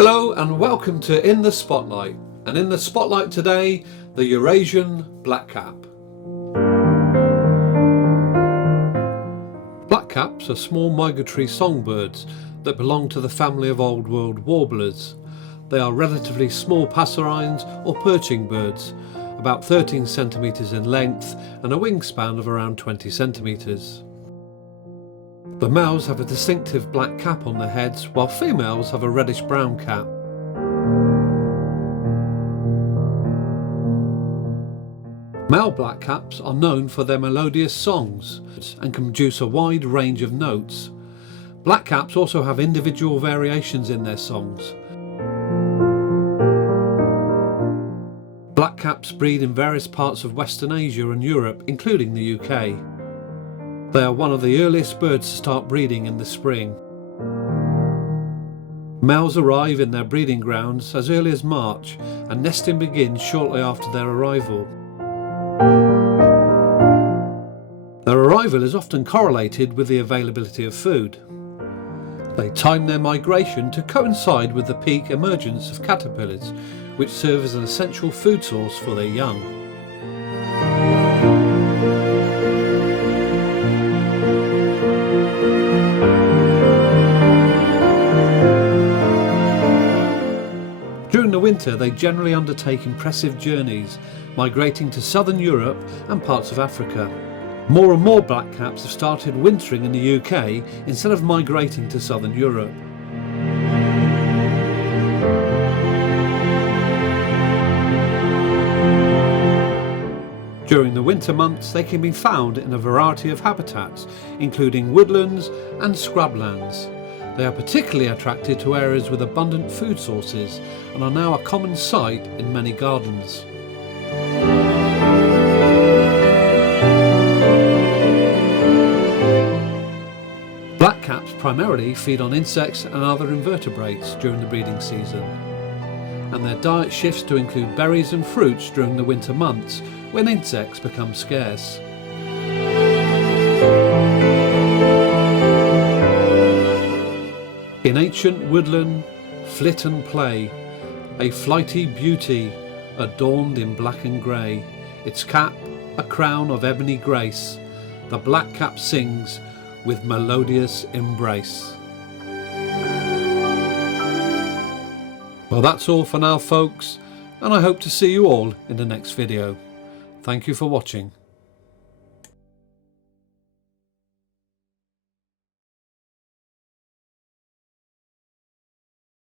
Hello and welcome to In the Spotlight, and in the spotlight today, the Eurasian blackcap. Blackcaps are small migratory songbirds that belong to the family of Old World warblers. They are relatively small passerines or perching birds, about 13 centimetres in length and a wingspan of around 20 centimetres. The males have a distinctive black cap on their heads, while females have a reddish-brown cap. Male blackcaps are known for their melodious songs and can produce a wide range of notes. Blackcaps also have individual variations in their songs. Blackcaps breed in various parts of Western Asia and Europe, including the UK. They are one of the earliest birds to start breeding in the spring. Males arrive in their breeding grounds as early as March, and nesting begins shortly after their arrival. Their arrival is often correlated with the availability of food. They time their migration to coincide with the peak emergence of caterpillars, which serve as an essential food source for their young. During the winter, they generally undertake impressive journeys, migrating to southern Europe and parts of Africa. More and more blackcaps have started wintering in the UK instead of migrating to southern Europe. During the winter months, they can be found in a variety of habitats, including woodlands and scrublands. They are particularly attracted to areas with abundant food sources and are now a common sight in many gardens. Blackcaps primarily feed on insects and other invertebrates during the breeding season, and their diet shifts to include berries and fruits during the winter months when insects become scarce. In ancient woodland, flit and play, a flighty beauty adorned in black and grey, its cap a crown of ebony grace, the blackcap sings with melodious embrace. Well, that's all for now, folks, and I hope to see you all in the next video. Thank you for watching.